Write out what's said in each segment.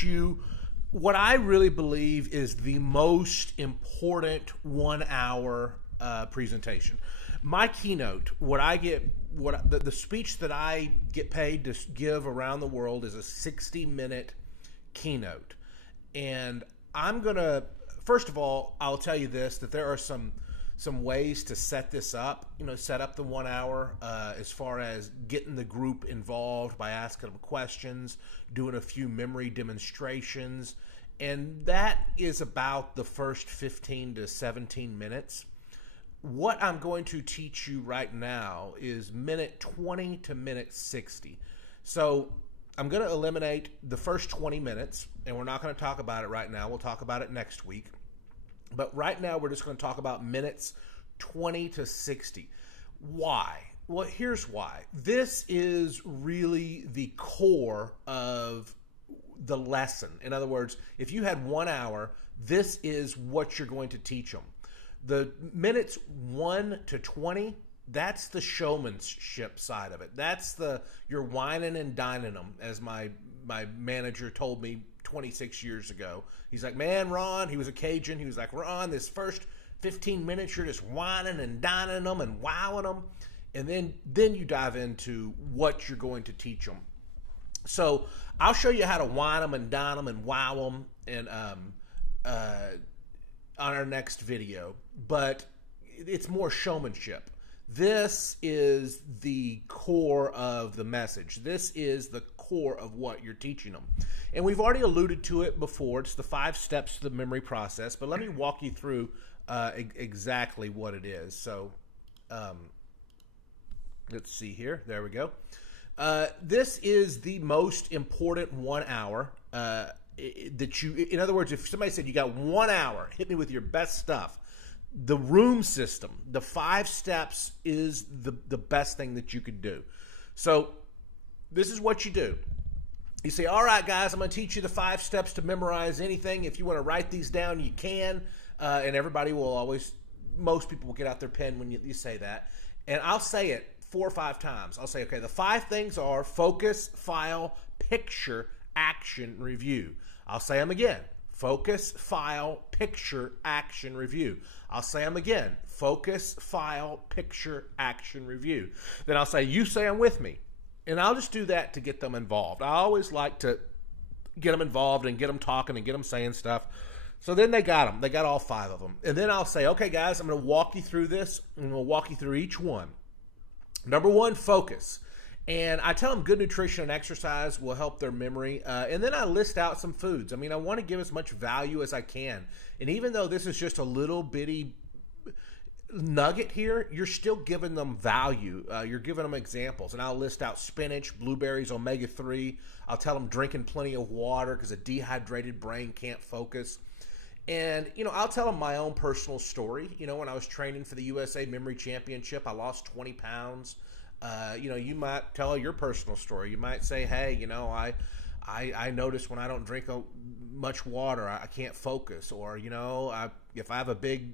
teach you what I really believe is the most important 1 hour presentation. My keynote, the speech that I get paid to give around the world is a 60-minute keynote. And I'm going to, first of all, I'll tell you this, that there are some ways to set this up, set up the 1 hour as far as getting the group involved by asking them questions, doing a few memory demonstrations, and that is about the first 15 to 17 minutes. What I'm going to teach you right now is minute 20 to minute 60. So I'm going to eliminate the first 20 minutes, and we're not going to talk about it right now. We'll talk about it next week. But right now, we're just going to talk about minutes 20 to 60. Why? Well, here's why. This is really the core of the lesson. In other words, if you had 1 hour, this is what you're going to teach them. The minutes 1 to 20, that's the showmanship side of it. That's you're whining and dining them, as my manager told me 26 years ago. He's like, man, Ron, he was a Cajun. He was like, Ron, this first 15 minutes, you're just whining and dining them and wowing them. And then you dive into what you're going to teach them. So I'll show you how to whine them and dine them and wow them and on our next video. But it's more showmanship. This is the core of the message. This is the core of what you're teaching them. And we've already alluded to it before. It's the 5 steps to the memory process. But let me walk you through exactly what it is. So let's see here. There we go. This is the most important 1 hour that you, in other words, if somebody said you got 1 hour, hit me with your best stuff. The room system, the 5 steps is the best thing that you could do. So this is what you do. You say, all right, guys, I'm going to teach you the 5 steps to memorize anything. If you want to write these down, you can. And everybody will always, most people will get out their pen when you say that. And I'll say it 4 or 5 times. I'll say, okay, the 5 things are focus, file, picture, action, review. I'll say them again. Focus, file, picture, action, review. I'll say them again. Focus, file, picture, action, review. Then I'll say, you say them with me. And I'll just do that to get them involved. I always like to get them involved and get them talking and get them saying stuff. So then they got them. They got all 5 of them. And then I'll say, okay, guys, I'm going to walk you through this, and we'll walk you through each one. Number 1, focus. And I tell them good nutrition and exercise will help their memory. And then I list out some foods. I mean, I want to give as much value as I can. And even though this is just a little bitty nugget here, you're still giving them value. You're giving them examples. And I'll list out spinach, blueberries, omega-3. I'll tell them drinking plenty of water because a dehydrated brain can't focus. And, I'll tell them my own personal story. When I was training for the USA Memory Championship, I lost 20 pounds. You might tell your personal story. You might say, hey, I notice when I don't drink much water, I can't focus. Or, if I have a big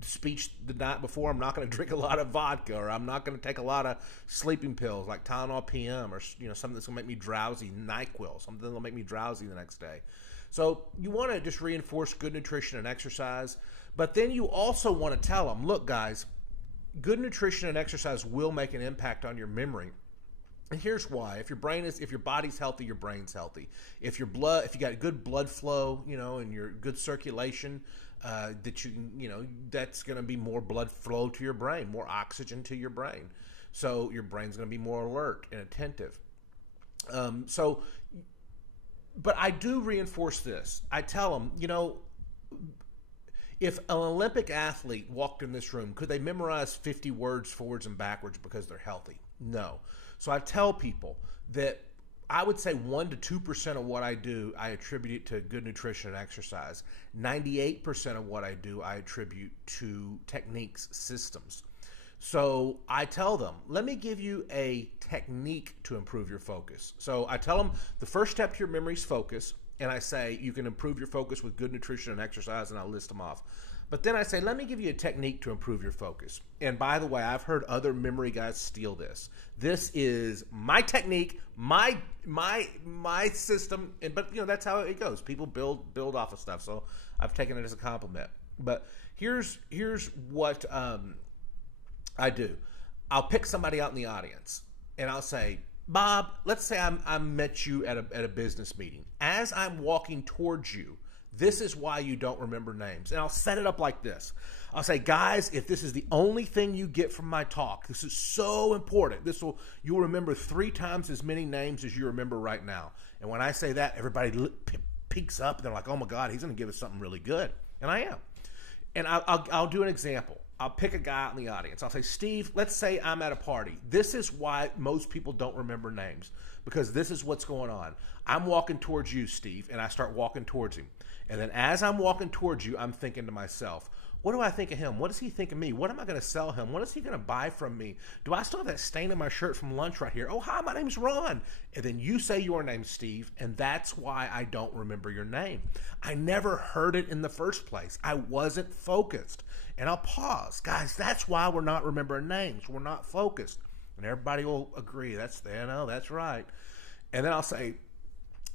speech the night before, I'm not going to drink a lot of vodka, or I'm not going to take a lot of sleeping pills like Tylenol PM, or, something that's going to make me drowsy, NyQuil, something that'll make me drowsy the next day. So you want to just reinforce good nutrition and exercise, but then you also want to tell them, look, guys, good nutrition and exercise will make an impact on your memory. And here's why. If your body's healthy, your brain's healthy. If you got good blood flow, and your good circulation, that's going to be more blood flow to your brain, more oxygen to your brain. So your brain's going to be more alert and attentive. But I do reinforce this. I tell them, if an Olympic athlete walked in this room, could they memorize 50 words forwards and backwards because they're healthy? No. So I tell people that I would say 1% to 2% of what I do, I attribute it to good nutrition and exercise. 98% of what I do, I attribute to techniques, systems. So I tell them, let me give you a technique to improve your focus. So I tell them the first step to your memory is focus. And I say you can improve your focus with good nutrition and exercise, and I'll list them off. But then I say, let me give you a technique to improve your focus. And by the way, I've heard other memory guys steal this. This is my technique, my system, but that's how it goes. People build off of stuff. So I've taken it as a compliment. But here's what I do. I'll pick somebody out in the audience, and I'll say, Bob, let's say I met you at a business meeting. As I'm walking towards you, this is why you don't remember names. And I'll set it up like this. I'll say, guys, if this is the only thing you get from my talk, this is so important. You'll remember 3 times as many names as you remember right now. And when I say that, everybody peeks up. And they're like, oh, my God, he's going to give us something really good. And I am. And I'll do an example. I'll pick a guy out in the audience. I'll say, Steve, let's say I'm at a party. This is why most people don't remember names, because this is what's going on. I'm walking towards you, Steve, and I start walking towards him. And then as I'm walking towards you, I'm thinking to myself, what do I think of him? What does he think of me? What am I going to sell him? What is he going to buy from me? Do I still have that stain in my shirt from lunch right here? Oh, hi, my name's Ron. And then you say your name, Steve, and that's why I don't remember your name. I never heard it in the first place. I wasn't focused. And I'll pause. Guys, that's why we're not remembering names. We're not focused. And everybody will agree. That's right. And then I'll say,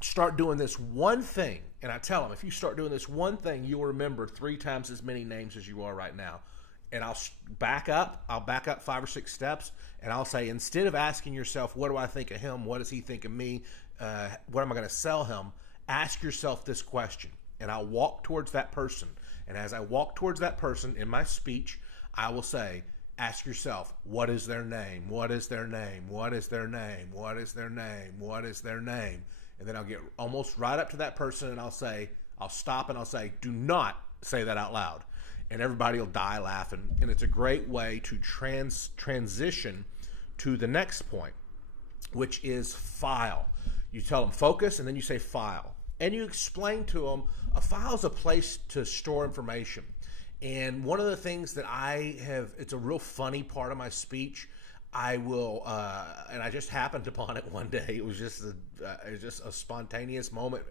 start doing this one thing. And I tell them, if you start doing this one thing, you'll remember 3 times as many names as you are right now. And I'll back up 5 or 6 steps. And I'll say, instead of asking yourself, what do I think of him? What does he think of me? What am I going to sell him? Ask yourself this question. And I'll walk towards that person. And as I walk towards that person in my speech, I will say, ask yourself, what is their name? What is their name? What is their name? What is their name? What is their name? And then I'll get almost right up to that person, and I'll stop and I'll say, do not say that out loud. And everybody will die laughing. And it's a great way to transition to the next point, which is file. You tell them focus, and then you say file. And you explain to them, a file is a place to store information. And one of the things that it's a real funny part of my speech, I will, and I just happened upon it one day. It was just a spontaneous moment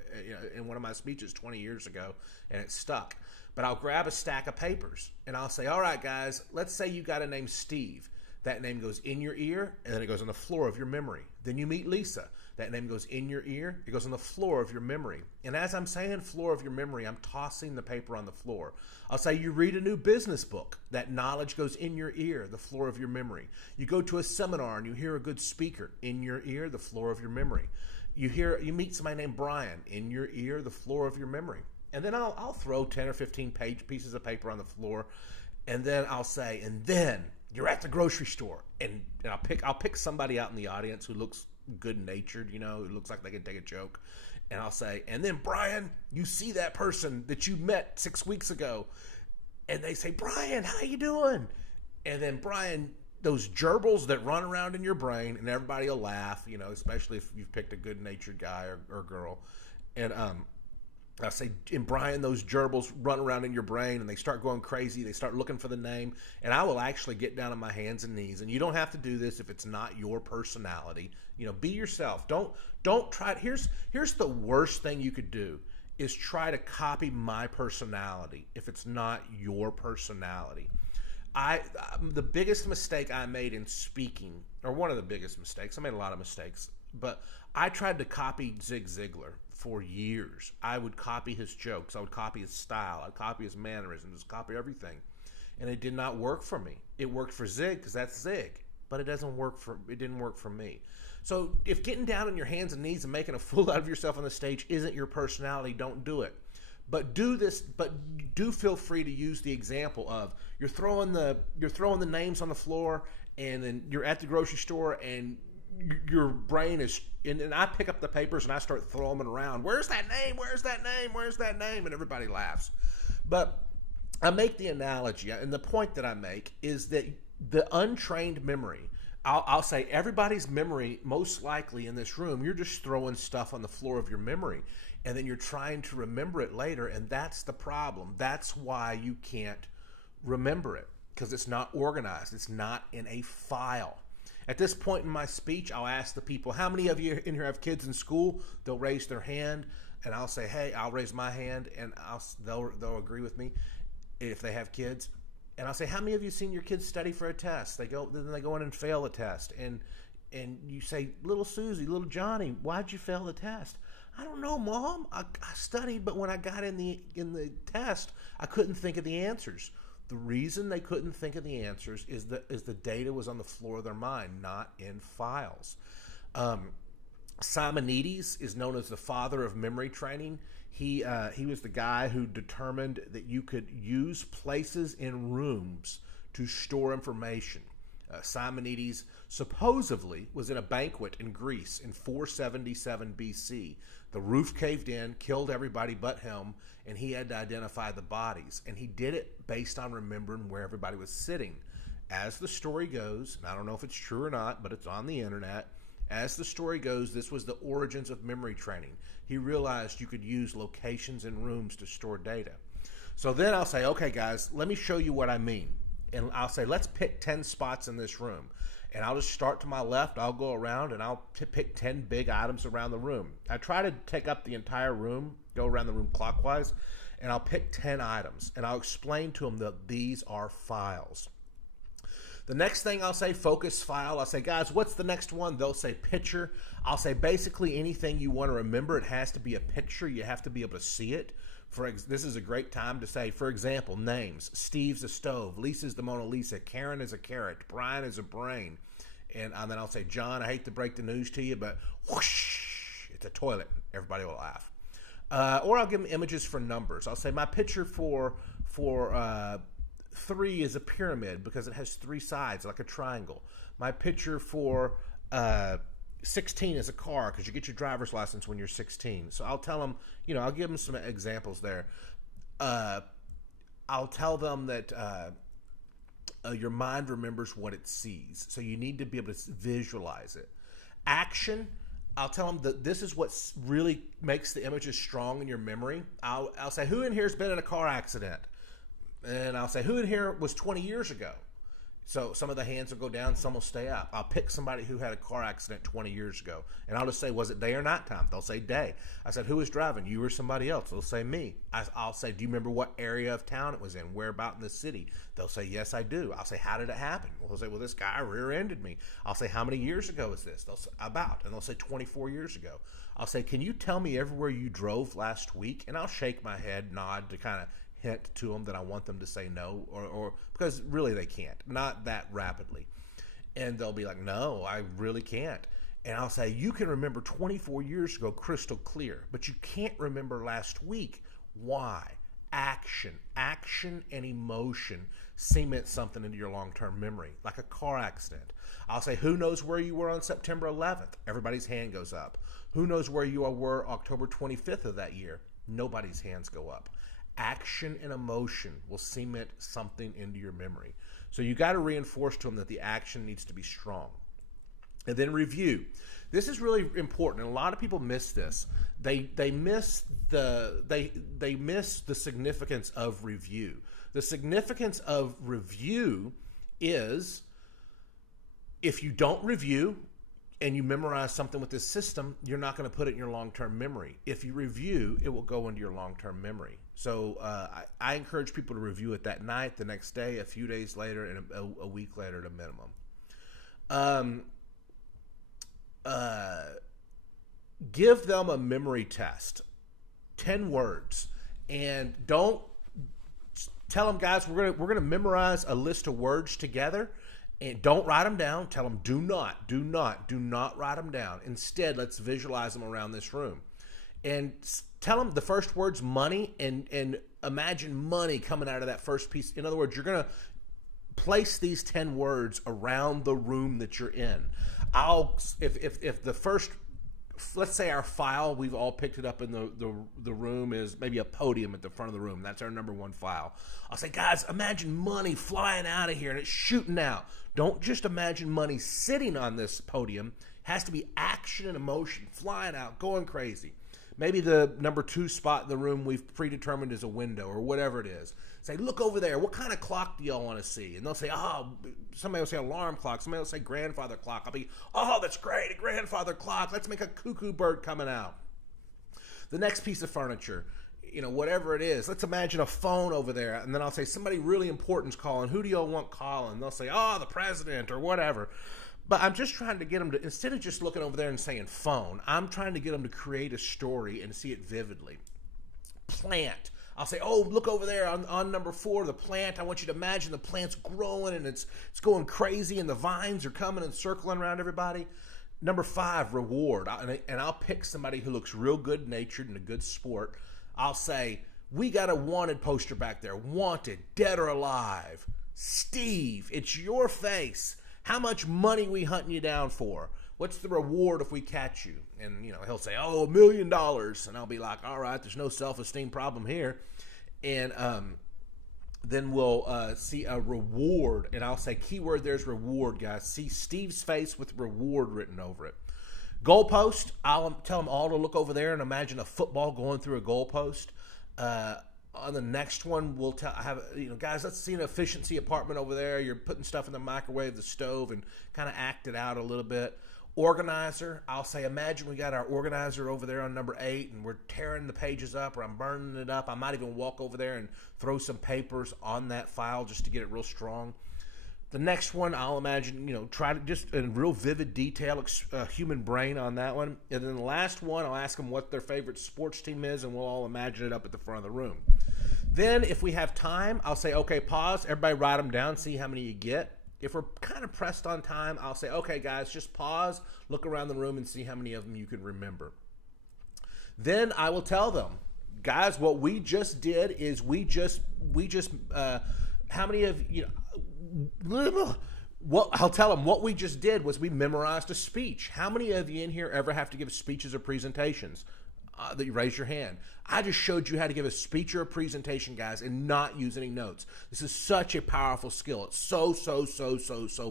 in one of my speeches 20 years ago, and it stuck. But I'll grab a stack of papers, and I'll say, all right, guys, let's say you got a name Steve. That name goes in your ear, and then it goes on the floor of your memory. Then you meet Lisa. That name goes in your ear. It goes on the floor of your memory. And as I'm saying floor of your memory, I'm tossing the paper on the floor. I'll say you read a new business book. That knowledge goes in your ear, the floor of your memory. You go to a seminar and you hear a good speaker. In your ear, the floor of your memory. You meet somebody named Brian. In your ear, the floor of your memory. And then I'll throw 10 or 15 pieces of paper on the floor. And then I'll say, and then you're at the grocery store, and I'll pick somebody out in the audience who looks good-natured, who looks like they can take a joke, and I'll say, and then Brian, you see that person that you met 6 weeks ago, and they say, Brian, how you doing? And then Brian, those gerbils that run around in your brain, and everybody will laugh, especially if you've picked a good-natured guy or girl, and I say, and Brian, those gerbils run around in your brain and they start going crazy. They start looking for the name. And I will actually get down on my hands and knees. And you don't have to do this if it's not your personality. Be yourself. Don't try. Here's the worst thing you could do is try to copy my personality if it's not your personality. The biggest mistake I made in speaking, or one of the biggest mistakes, I made a lot of mistakes, but I tried to copy Zig Ziglar for years. I would copy his jokes. I would copy his style. I'd copy his mannerisms, just copy everything. And it did not work for me. It worked for Zig because that's Zig, but it didn't work for me. So if getting down on your hands and knees and making a fool out of yourself on the stage isn't your personality, don't do it. But do feel free to use the example of you're throwing the names on the floor, and then you're at the grocery store and your brain is, and I pick up the papers and I start throwing them around. Where's that name? Where's that name? Where's that name? And everybody laughs. But I make the analogy, and the point that I make is that the untrained memory, I'll say everybody's memory, most likely in this room, you're just throwing stuff on the floor of your memory, and then you're trying to remember it later, and that's the problem. That's why you can't remember it, because it's not organized. It's not in a file. At this point in my speech, I'll ask the people, how many of you in here have kids in school? They'll raise their hand, and I'll say, hey, I'll raise my hand, and they'll agree with me. if they have kids. And I'll say, how many of you seen your kids study for a test? Then they go in and fail a test. And you say, little Susie, little Johnny, why'd you fail the test? I don't know, Mom. I studied, but when I got in the test, I couldn't think of the answers. The reason they couldn't think of the answers is the data was on the floor of their mind, not in files. Simonides is known as the father of memory training. He was the guy who determined that you could use places in rooms to store information. Simonides supposedly was in a banquet in Greece in 477 BC. The roof caved in, killed everybody but him, and he had to identify the bodies. And he did it based on remembering where everybody was sitting. As the story goes, and I don't know if it's true or not, but it's on the internet, as the story goes, this was the origins of memory training. He realized you could use locations and rooms to store data. So then I'll say, okay, guys, let me show you what I mean. And I'll say, let's pick 10 spots in this room. And I'll just start to my left. I'll go around and I'll pick 10 big items around the room. I try to take up the entire room, go around the room clockwise, and I'll pick 10 items. And I'll explain to them that these are files. The next thing I'll say, focus file. I'll say, guys, what's the next one? They'll say picture. I'll say basically anything you want to remember, it has to be a picture. You have to be able to see it. This is a great time to say, for example, names. Steve's a stove. Lisa's the Mona Lisa. Karen is a carrot. Brian is a brain. And then I'll say, John, I hate to break the news to you, but whoosh, it's a toilet. Everybody will laugh. Or I'll give them images for numbers. I'll say my picture for 3 is a pyramid because it has 3 sides like a triangle. My picture for 16 is a car because you get your driver's license when you're 16. So I'll tell them, I'll give them some examples there. I'll tell them that your mind remembers what it sees. So you need to be able to visualize it. Action, I'll tell them that this is what really makes the images strong in your memory. I'll say, who in here has been in a car accident? And I'll say, who in here was 20 years ago? So some of the hands will go down, some will stay up. I'll pick somebody who had a car accident 20 years ago. And I'll just say, was it day or night time? They'll say day. I said, who was driving? You or somebody else? They'll say me. I'll say, do you remember what area of town it was in? Where about in the city? They'll say, yes, I do. I'll say, how did it happen? Well, they'll say, well, this guy rear-ended me. I'll say, how many years ago is this? They'll say, about. And they'll say, 24 years ago. I'll say, can you tell me everywhere you drove last week? And I'll shake my head, nod to kind of hint to them that I want them to say no, or because really they can't, not that rapidly. And they'll be like, no, I really can't. And I'll say, you can remember 24 years ago crystal clear, but you can't remember last week. Why? Action and emotion cement something into your long-term memory, like a car accident. I'll say, who knows where you were on September 11th? Everybody's hand goes up. Who knows where you were October 25th of that year? Nobody's hands go up. Action and emotion will cement something into your memory. So you got to reinforce to them that the action needs to be strong. And then review. This is really important, and a lot of people miss this. They miss the significance of review. The significance of review is if you don't review and you memorize something with this system, you're not going to put it in your long-term memory. If you review, it will go into your long-term memory. So I encourage people to review it that night, the next day, a few days later, and a week later at a minimum. Give them a memory test, 10 words, and don't tell them, guys, we're gonna memorize a list of words together. And don't write them down. Tell them, do not write them down. Instead, let's visualize them around this room. And tell them the first word's money, and imagine money coming out of that first piece. In other words, you're going to place these 10 words around the room that you're in. If the first, let's say our file, we've all picked it up in the room, is maybe a podium at the front of the room. That's our number 1 file. I'll say, guys, imagine money flying out of here and it's shooting out. Don't just imagine money sitting on this podium. It has to be action and emotion, flying out, going crazy. Maybe the number 2 spot in the room we've predetermined is a window or whatever it is. Say, look over there. What kind of clock do y'all want to see? And they'll say, oh, somebody will say alarm clock. Somebody will say grandfather clock. I'll be, oh, that's great, a grandfather clock. Let's make a cuckoo bird coming out. The next piece of furniture. whatever it is. Let's imagine a phone over there, and then I'll say somebody really important's calling. Who do y'all want calling? They'll say, oh, the president or whatever. But I'm just trying to get them to, instead of just looking over there and saying phone, I'm trying to get them to create a story and see it vividly. Plant. I'll say, oh, look over there on number 4, the plant. I want you to imagine the plant's growing and it's going crazy and the vines are coming and circling around everybody. Number 5, reward. And I'll pick somebody who looks real good-natured and a good sport. I'll say, we got a wanted poster back there. Wanted, dead or alive. Steve, it's your face. How much money we hunting you down for? What's the reward if we catch you? And, he'll say, oh, $1 million. And I'll be like, all right, there's no self-esteem problem here. And then we'll see a reward. And I'll say, keyword there's reward, guys. See Steve's face with reward written over it. Goalpost, I'll tell them all to look over there and imagine a football going through a goalpost. On the next one, we'll guys, let's see an efficiency apartment over there. You're putting stuff in the microwave, the stove, and kind of act it out a little bit. Organizer, I'll say, imagine we got our organizer over there on number 8, and we're tearing the pages up, or I'm burning it up. I might even walk over there and throw some papers on that file just to get it real strong. The next one, I'll imagine, try to just in real vivid detail, human brain on that one. And then the last one, I'll ask them what their favorite sports team is, and we'll all imagine it up at the front of the room. Then, if we have time, I'll say, okay, pause. Everybody write them down, see how many you get. If we're kind of pressed on time, I'll say, okay, guys, just pause, look around the room, and see how many of them you can remember. Then I will tell them, guys, what we just did is how many of you... I'll tell them what we just did was we memorized a speech. How many of you in here ever have to give speeches or presentations? That you raise your hand. I just showed you how to give a speech or a presentation, guys, and not use any notes. This is such a powerful skill. It's so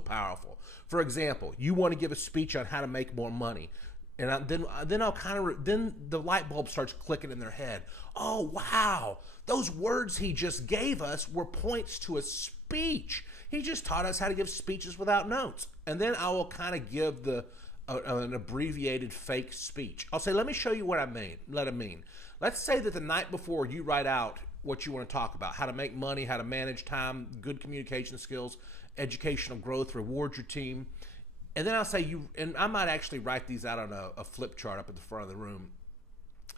powerful. For example, you want to give a speech on how to make more money. And then the light bulb starts clicking in their head. Oh, wow. Those words he just gave us were points to a speech. He just taught us how to give speeches without notes. And then I will kind of give an abbreviated fake speech. I'll say, let me show you what I mean. Let's say that the night before you write out what you want to talk about, how to make money, how to manage time, good communication skills, educational growth, reward your team. And then I'll say, and I might actually write these out on a flip chart up at the front of the room.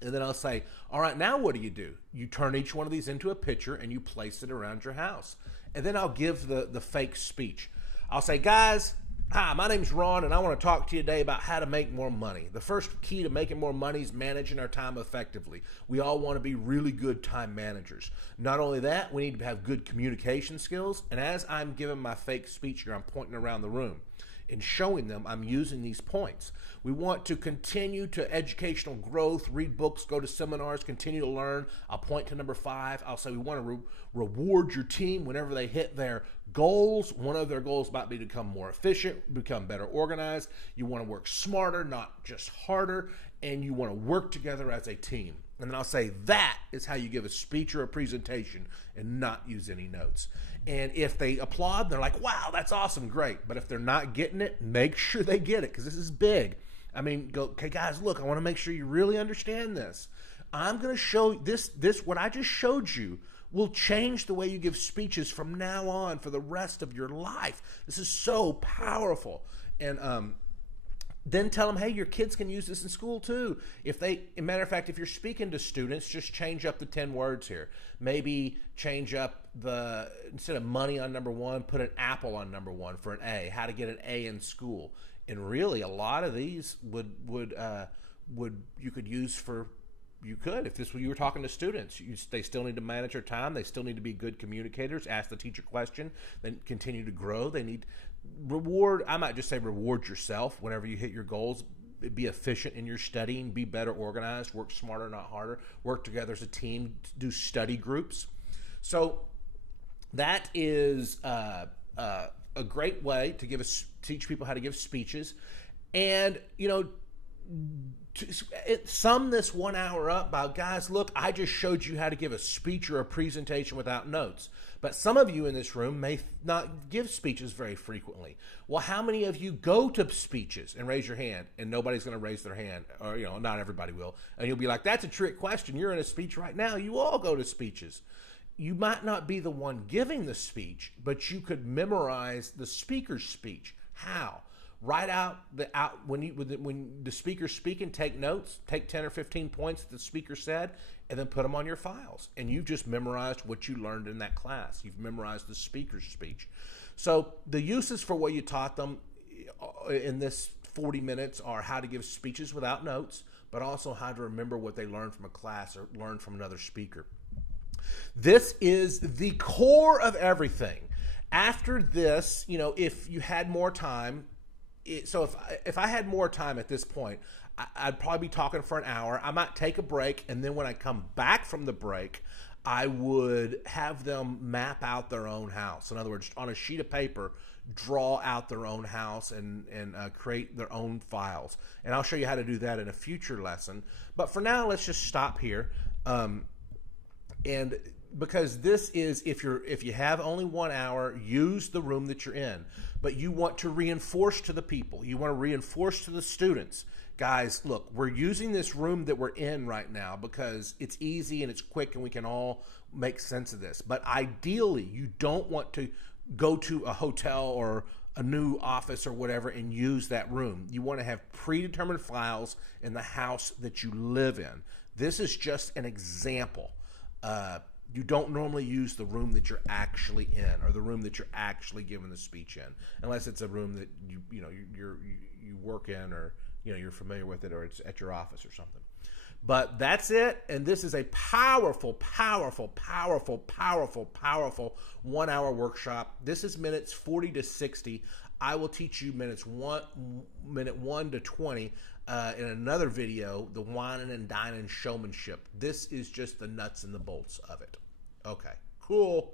And then I'll say, all right, now what do? You turn each one of these into a picture and you place it around your house. And then I'll give the fake speech. I'll say, guys, hi, my name's Ron, and I want to talk to you today about how to make more money. The first key to making more money is managing our time effectively. We all want to be really good time managers. Not only that, we need to have good communication skills. And as I'm giving my fake speech here, I'm pointing around the room and showing them I'm using these points. We want to continue to educational growth, read books, go to seminars, continue to learn. I'll point to number 5. I'll say we want to reward your team whenever they hit their goals. One of their goals might be to become more efficient, become better organized. You want to work smarter, not just harder, and you want to work together as a team. And then I'll say that is how you give a speech or a presentation and not use any notes. And if they applaud, they're like, wow, that's awesome, great. But if they're not getting it, make sure they get it because this is big. I mean, go, okay, guys, look, I want to make sure you really understand this. I'm going to show this, what I just showed you will change the way you give speeches from now on for the rest of your life. This is so powerful. And then tell them, hey, your kids can use this in school too. As a matter of fact, if you're speaking to students, just change up the 10 words here. Maybe change up instead of money on number 1, put an apple on number 1 for an A. How to get an A in school. And really, a lot of these you could use for. You could, if you were talking to students, they still need to manage their time. They still need to be good communicators, ask the teacher question, then continue to grow. They need reward. I might just say reward yourself whenever you hit your goals. Be efficient in your studying, be better organized, work smarter, not harder, work together as a team, do study groups. So that is a great way to teach people how to give speeches. And, Sum this 1 hour up by, guys, look, I just showed you how to give a speech or a presentation without notes. But some of you in this room may not give speeches very frequently. Well, how many of you go to speeches? And raise your hand, and nobody's going to raise their hand, or not everybody will. And you'll be like, that's a trick question. You're in a speech right now. You all go to speeches. You might not be the one giving the speech, but you could memorize the speaker's speech. How? Write out when the speaker's speaking, take notes, take 10 or 15 points that the speaker said, and then put them on your files. And you've just memorized what you learned in that class. You've memorized the speaker's speech. So the uses for what you taught them in this 40 minutes are how to give speeches without notes, but also how to remember what they learned from a class or learned from another speaker. This is the core of everything. After this, if you had more time, so if I had more time at this point, I'd probably be talking for an hour. I might take a break, and then when I come back from the break, I would have them map out their own house. In other words, on a sheet of paper, draw out their own house and create their own files. And I'll show you how to do that in a future lesson. But for now, let's just stop here. And because this is, if you have only 1 hour, use the room that you're in. But you want to reinforce to the people. You want to reinforce to the students. Guys, look, we're using this room that we're in right now because it's easy and it's quick and we can all make sense of this. But ideally, you don't want to go to a hotel or a new office or whatever and use that room. You want to have predetermined files in the house that you live in. This is just an example. You don't normally use the room that you're actually in or the room that you're actually giving the speech in, unless it's a room that you work in or you're familiar with it or it's at your office or something. But that's it, and this is a powerful, powerful, powerful, powerful, powerful 1 hour workshop. This is minutes 40 to 60. I will teach you minute 1 to 20 in another video, the whining and dining showmanship. This is just the nuts and the bolts of it. Okay, cool.